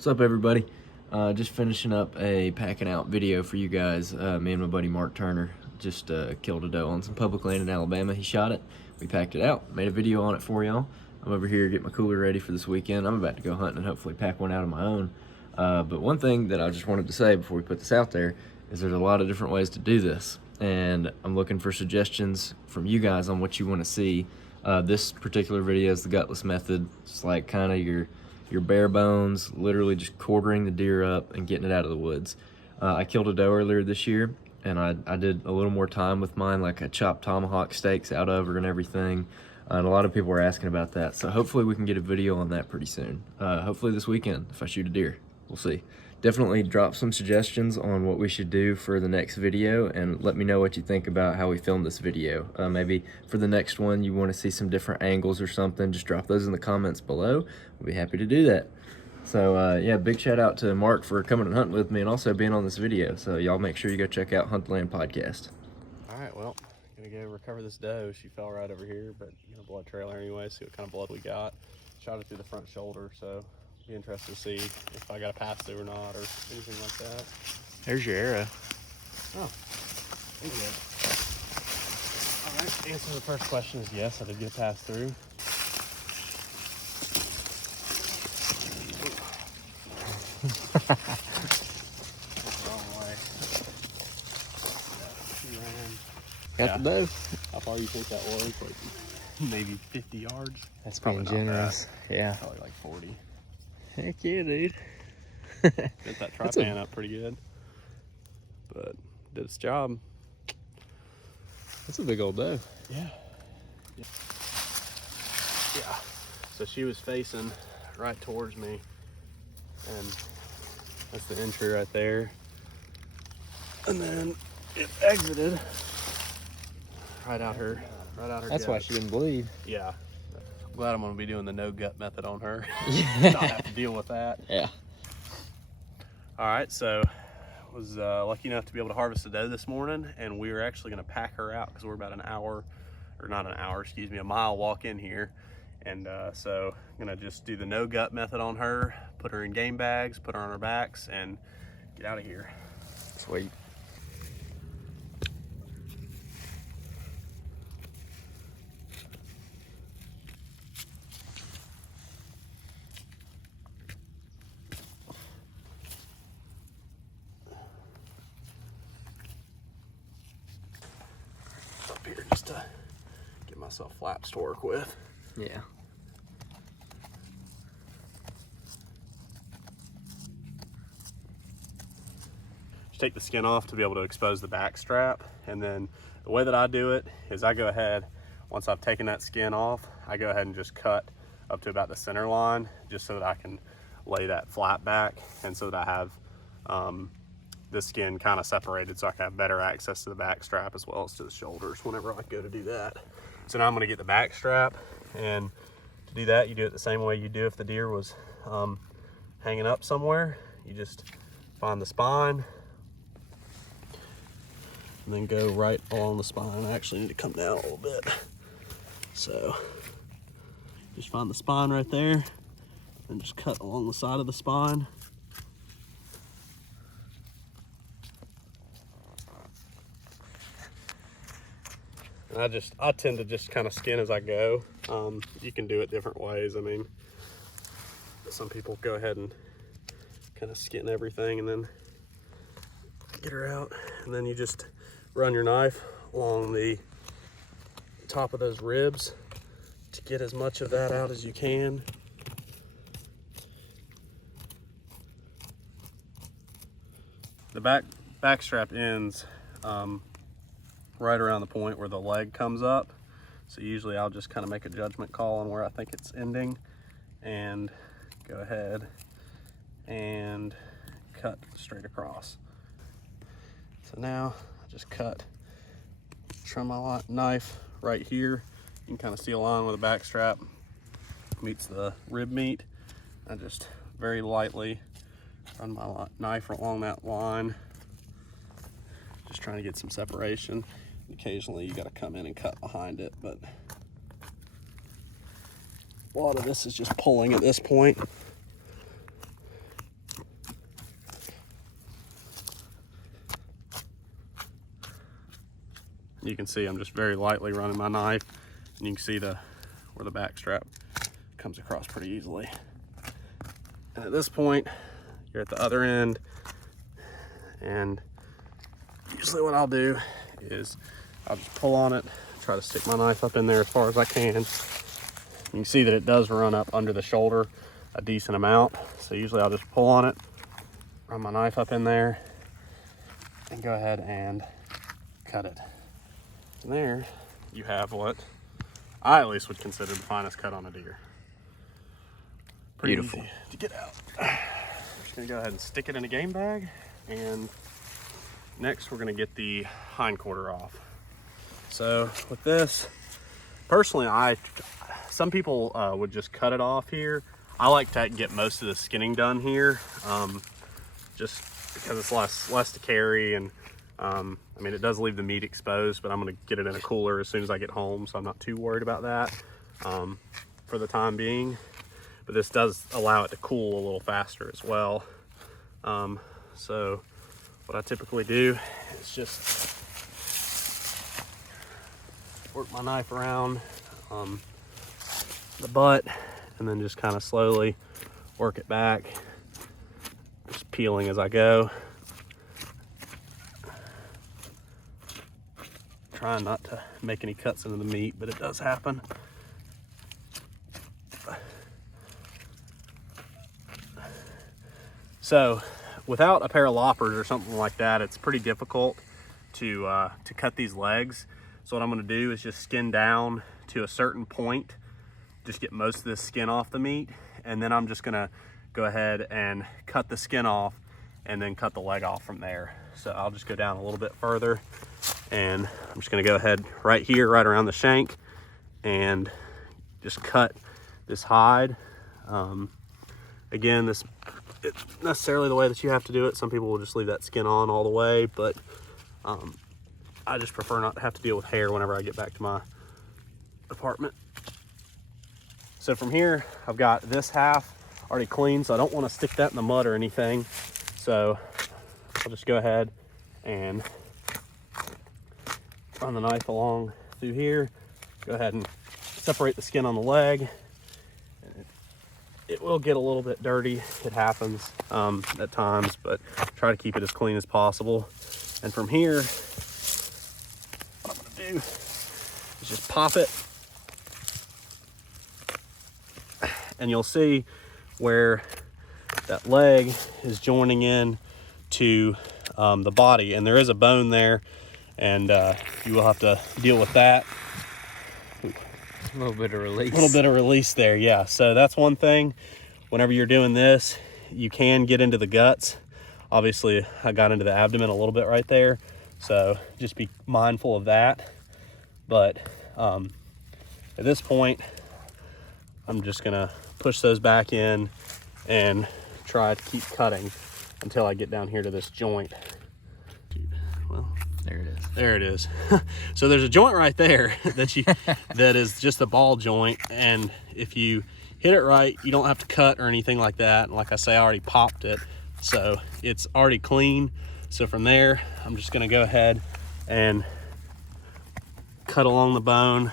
What's up, everybody? Just finishing up a packing out video for you guys. Me and my buddy Mark Turner just killed a doe on some public land in Alabama. He shot it, we packed it out, made a video on it for y'all. I'm over here getting my cooler ready for this weekend. I'm about to go hunting and hopefully pack one out of my own. But one thing that I just wanted to say before we put this out there is there's a lot of different ways to do this, and I'm looking for suggestions from you guys on what you want to see. This particular video is the gutless method. It's like kind of your bare bones, literally just quartering the deer up and getting it out of the woods. I killed a doe earlier this year, and I did a little more time with mine, like I chopped tomahawk steaks out of her and everything. And a lot of people are asking about that, so hopefully we can get a video on that pretty soon. Hopefully this weekend, if I shoot a deer. We'll see. Definitely drop some suggestions on what we should do for the next video, and let me know what you think about how we filmed this video. Maybe for the next one you want to see some different angles or something, just drop those in the comments below. We'll be happy to do that. So yeah, big shout out to Mark for coming and hunting with me and also being on this video. So y'all make sure you go check out Hunt the Land Podcast. All right, well, gonna go recover this doe. She fell right over here, but blood trailer anyway, see what kind of blood we got. Shot it through the front shoulder, so be interested to see if I got a pass through or not, or anything like that. There's your arrow. Oh, thank you. All right, answer to the first question is yes, I did get a pass through. Wrong way. Got the doe. How far do you think that was? Like maybe 50 yards? That's probably generous. Yeah. Probably like 40. Heck yeah, dude. Got that tri-pan up pretty good, but did its job. That's a big old doe. Yeah. Yeah. So she was facing right towards me, and that's the entry right there. And then it exited right out her That's gut. why she didn't bleed. Yeah. I'm glad I'm gonna be doing the no gut method on her. Yeah. Not have to deal with that. Yeah. All right, so was lucky enough to be able to harvest a doe this morning, and we were actually gonna pack her out because we're about an hour, or not an hour, excuse me, a mile walk in here. And so I'm gonna just do the no gut method on her, put her in game bags, put her on our backs, and get out of here. Sweet. Up here just to get myself flaps to work with. Yeah. Just take the skin off to be able to expose the back strap, and then the way that I do it is I go ahead, once I've taken that skin off, I go ahead and just cut up to about the center line, just so that I can lay that flap back, and so that I have the skin kind of separated, so I can have better access to the back strap as well as to the shoulders whenever I go to do that. So now I'm going to get the back strap, and to do that you do it the same way you do if the deer was hanging up somewhere. You just find the spine and then go right along the spine. I actually need to come down a little bit. So just find the spine right there and just cut along the side of the spine. And I tend to just kind of skin as I go. You can do it different ways. I mean, some people go ahead and kind of skin everything and then get her out, and then you just run your knife along the top of those ribs to get as much of that out as you can. The back strap ends right around the point where the leg comes up. So usually I'll just kind of make a judgment call on where I think it's ending and go ahead and cut straight across. So now I just trim my knife right here. You can kind of see a line where the back strap meets the rib meat. I just very lightly run my knife along that line, just trying to get some separation. Occasionally you got to come in and cut behind it, but a lot of this is just pulling at this point. You can see I'm just very lightly running my knife, and you can see where the back strap comes across pretty easily. And at this point, you're at the other end, and usually what I'll do is I'll just pull on it, try to stick my knife up in there as far as I can. You can see that it does run up under the shoulder a decent amount. So usually I'll just pull on it, run my knife up in there, and go ahead and cut it. And there you have what I at least would consider the finest cut on a deer. Pretty Beautiful. easy to get out. I'm just gonna go ahead and stick it in a game bag, and next we're gonna get the hind quarter off. So with this, personally, some people would just cut it off here. I like to get most of the skinning done here, just because it's less to carry, and I mean, it does leave the meat exposed, but I'm gonna get it in a cooler as soon as I get home, so I'm not too worried about that for the time being. But this does allow it to cool a little faster as well. So what I typically do is just work my knife around the butt, and then just kind of slowly work it back, just peeling as I go. Trying not to make any cuts into the meat, but it does happen. So without a pair of loppers or something like that, it's pretty difficult to cut these legs. So what I'm gonna do is just skin down to a certain point, just get most of this skin off the meat, and then I'm just gonna go ahead and cut the skin off and then cut the leg off from there. So I'll just go down a little bit further, and I'm just gonna go ahead right here, right around the shank, and just cut this hide. Again, it's necessarily the way that you have to do it. Some people will just leave that skin on all the way, but I just prefer not to have to deal with hair whenever I get back to my apartment. So from here, I've got this half already clean, so I don't want to stick that in the mud or anything. So I'll just go ahead and run the knife along through here. Go ahead and separate the skin on the leg. It will get a little bit dirty. It happens at times, but try to keep it as clean as possible. And from here, what I'm gonna do is just pop it. And you'll see where that leg is joining in to the body. And there is a bone there, and you will have to deal with that. A little bit of release. A little bit of release there, yeah. So that's one thing. Whenever you're doing this, you can get into the guts. Obviously, I got into the abdomen a little bit right there, so just be mindful of that. But at this point, I'm just gonna push those back in and try to keep cutting until I get down here to this joint. Well, there it is. there it is. So there's a joint right there that is just a ball joint, and if you hit it right, you don't have to cut or anything like that. And like I say, I already popped it, so it's already clean. So from there, I'm just gonna go ahead and cut along the bone,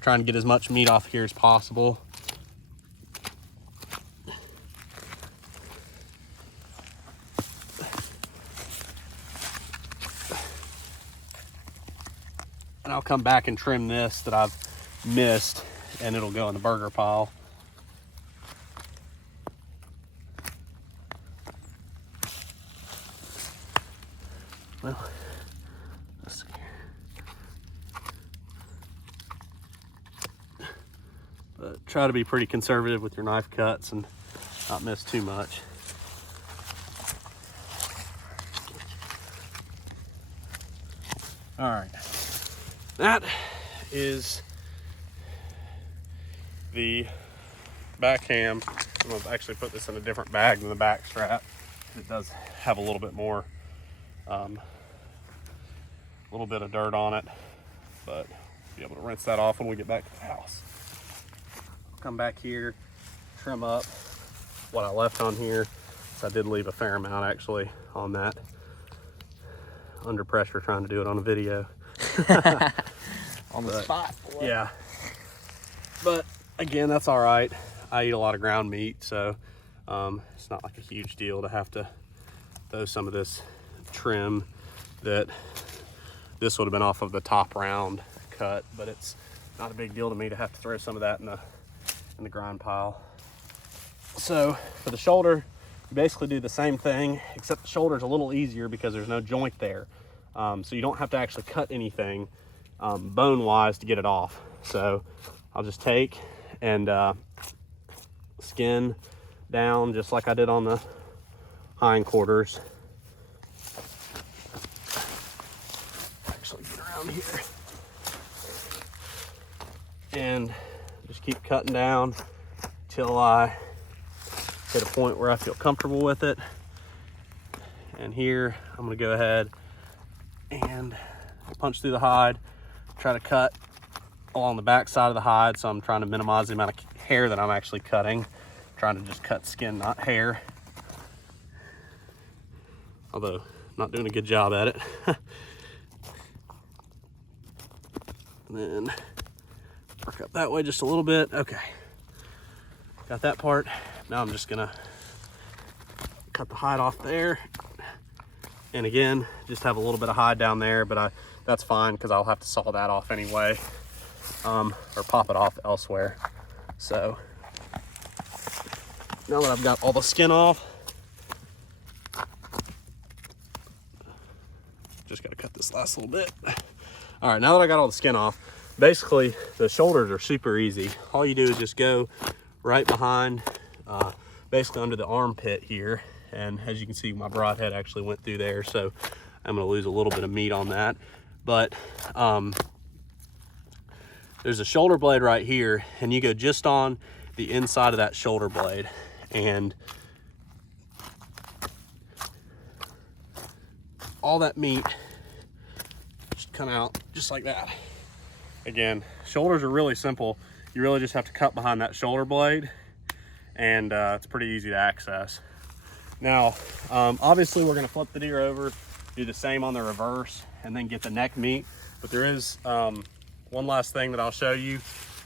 trying to get as much meat off here as possible. And I'll come back and trim this that I've missed, and it'll go in the burger pile. Well, let's see here. But try to be pretty conservative with your knife cuts and not miss too much. All right. That is the back ham. I'm gonna actually put this in a different bag than the back strap. It does have a little bit more, a little bit of dirt on it, but we'll be able to rinse that off when we get back to the house. I'll come back here, trim up what I left on here. So I did leave a fair amount actually on that, under pressure trying to do it on a video. On the spot, boy. Yeah. But again, that's all right. I eat a lot of ground meat, so it's not like a huge deal to have to throw some of this trim. That this would have been off of the top round cut, but it's not a big deal to me to have to throw some of that in the grind pile. So for the shoulder, you basically do the same thing, except the shoulder's a little easier because there's no joint there. So you don't have to actually cut anything bone-wise to get it off. So I'll just take and skin down just like I did on the hind quarters. Actually get around here. And just keep cutting down till I hit a point where I feel comfortable with it. And here I'm gonna go ahead and punch through the hide, try to cut along the back side of the hide. So I'm trying to minimize the amount of hair that I'm actually cutting, trying to just cut skin, not hair. Although not doing a good job at it. And then work up that way just a little bit. Okay, got that part. Now I'm just gonna cut the hide off there. And again, just have a little bit of hide down there, but that's fine because I'll have to saw that off anyway, or pop it off elsewhere. So now that I've got all the skin off, just gotta cut this last little bit. All right, now that I got all the skin off, basically the shoulders are super easy. All you do is just go right behind, basically under the armpit here. And as you can see, my broadhead actually went through there, so I'm gonna lose a little bit of meat on that. But there's a shoulder blade right here, and you go just on the inside of that shoulder blade, and all that meat just come out just like that. Again, shoulders are really simple. You really just have to cut behind that shoulder blade, and it's pretty easy to access. Now, obviously we're gonna flip the deer over, do the same on the reverse, and then get the neck meat. But there is one last thing that I'll show you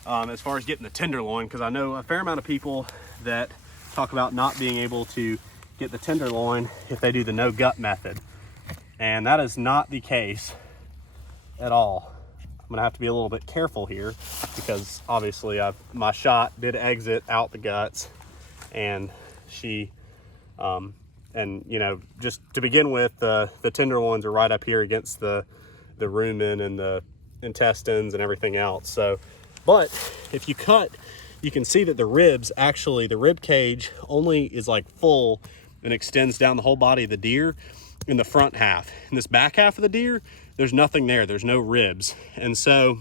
as far as getting the tenderloin, because I know a fair amount of people that talk about not being able to get the tenderloin if they do the no gut method. And that is not the case at all. I'm gonna have to be a little bit careful here because obviously my shot did exit out the guts, and she and you know, just to begin with, the tenderloins are right up here against the rumen and the intestines and everything else. So, but if you cut, you can see that the ribs, actually the rib cage only is like full and extends down the whole body of the deer in the front half. In this back half of the deer, there's nothing there, there's no ribs. And so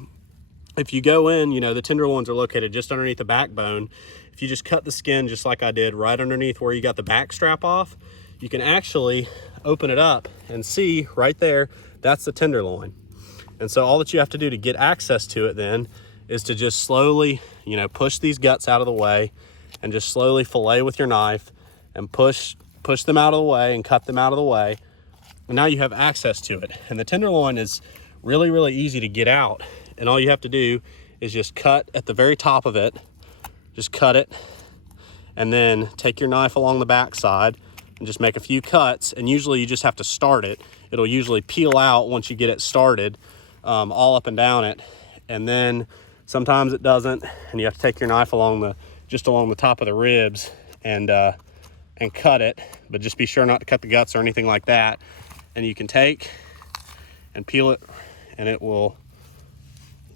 if you go in, you know, the tenderloins are located just underneath the backbone. If you just cut the skin just like I did right underneath where you got the back strap off, you can actually open it up and see right there, that's the tenderloin. And so all that you have to do to get access to it then is to just slowly, you know, push these guts out of the way and just slowly fillet with your knife and push them out of the way and cut them out of the way. And now you have access to it. And the tenderloin is really, really easy to get out. And all you have to do is just cut at the very top of it, just cut it, and then take your knife along the back side and just make a few cuts. And usually you just have to start it. It'll usually peel out once you get it started, all up and down it. And then sometimes it doesn't, and you have to take your knife just along the top of the ribs and cut it, but just be sure not to cut the guts or anything like that. And you can take and peel it, and it will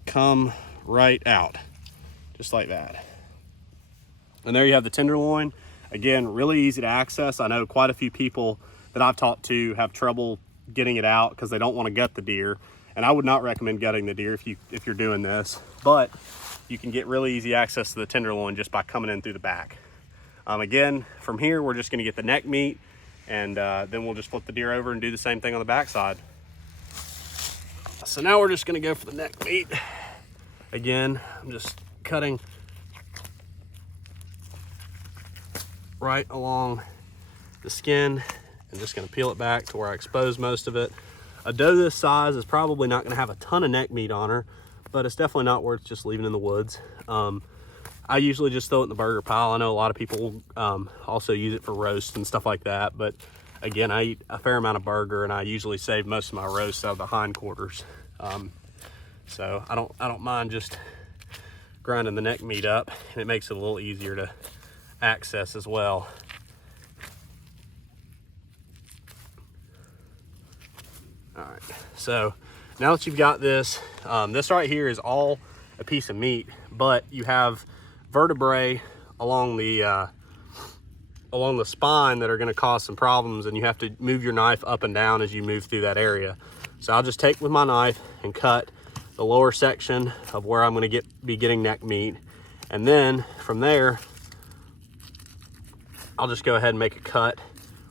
come right out just like that. And there you have the tenderloin. Again, really easy to access. I know quite a few people that I've talked to have trouble getting it out because they don't want to gut the deer, and I would not recommend gutting the deer if you're doing this, but you can get really easy access to the tenderloin just by coming in through the back. Again, from here we're just going to get the neck meat, and then we'll just flip the deer over and do the same thing on the back side. So now we're just going to go for the neck meat. Again, I'm just cutting right along the skin and just going to peel it back to where I expose most of it. A doe this size is probably not going to have a ton of neck meat on her, but it's definitely not worth just leaving in the woods. I usually just throw it in the burger pile. I know a lot of people also use it for roast and stuff like that, but again, I eat a fair amount of burger, and I usually save most of my roasts out of the hindquarters. So I don't mind just grinding the neck meat up, and it makes it a little easier to access as well. All right, so now that you've got this, this right here is all a piece of meat, but you have vertebrae along the spine that are going to cause some problems, and you have to move your knife up and down as you move through that area. So I'll just take with my knife and cut the lower section of where I'm going to be getting neck meat, and then from there I'll just go ahead and make a cut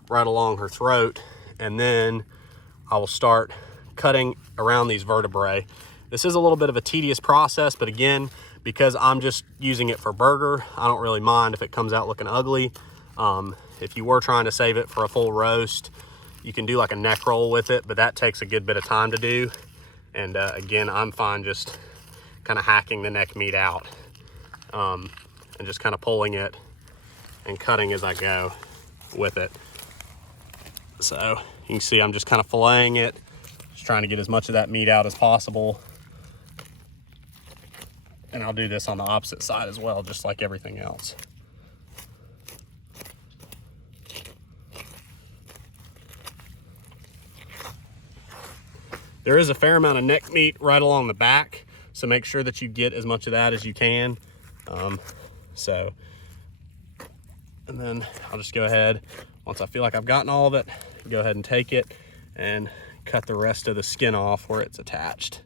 right along her throat, and then I will start cutting around these vertebrae. This is a little bit of a tedious process, but again, because I'm just using it for burger, I don't really mind if it comes out looking ugly. If you were trying to save it for a full roast, you can do like a neck roll with it, but that takes a good bit of time to do. And again, I'm fine just kind of hacking the neck meat out and just kind of pulling it and cutting as I go with it. So you can see I'm just kind of filleting it, just trying to get as much of that meat out as possible. And I'll do this on the opposite side as well, just like everything else. There is a fair amount of neck meat right along the back, so make sure that you get as much of that as you can. And then I'll just go ahead, once I feel like I've gotten all of it, go ahead and take it and cut the rest of the skin off where it's attached.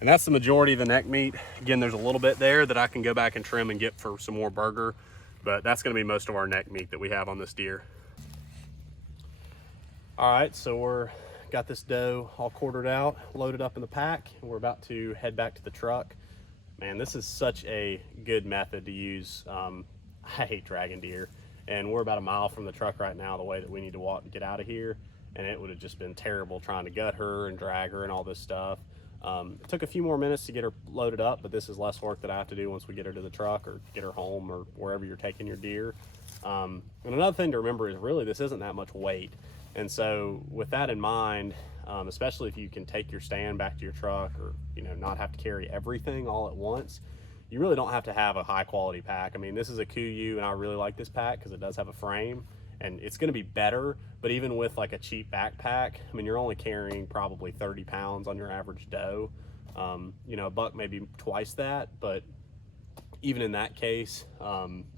And that's the majority of the neck meat. Again, there's a little bit there that I can go back and trim and get for some more burger, but that's gonna be most of our neck meat that we have on this deer. All right, so got this doe all quartered out, loaded up in the pack, and we're about to head back to the truck. Man, this is such a good method to use. I hate dragging deer, and we're about a mile from the truck right now, the way that we need to walk to get out of here, and it would have just been terrible trying to gut her and drag her and all this stuff. It took a few more minutes to get her loaded up, but this is less work that I have to do once we get her to the truck or get her home or wherever you're taking your deer. And another thing to remember is really this isn't that much weight. And so with that in mind, especially if you can take your stand back to your truck or, not have to carry everything all at once, you really don't have to have a high quality pack. I mean, this is a Kuiu, and I really like this pack because it does have a frame. And it's going to be better, but even with like a cheap backpack, I mean, you're only carrying probably 30 pounds on your average doe. A buck maybe twice that, but even in that case,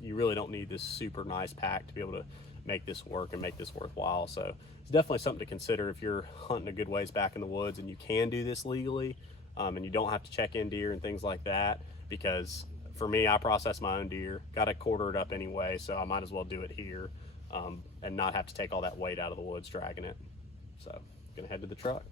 you really don't need this super nice pack to be able to make this work and make this worthwhile. So it's definitely something to consider if you're hunting a good ways back in the woods and you can do this legally, and you don't have to check in deer and things like that, because for me, I process my own deer, got to quarter it up anyway, so I might as well do it here. And not have to take all that weight out of the woods dragging it. So, gonna head to the truck.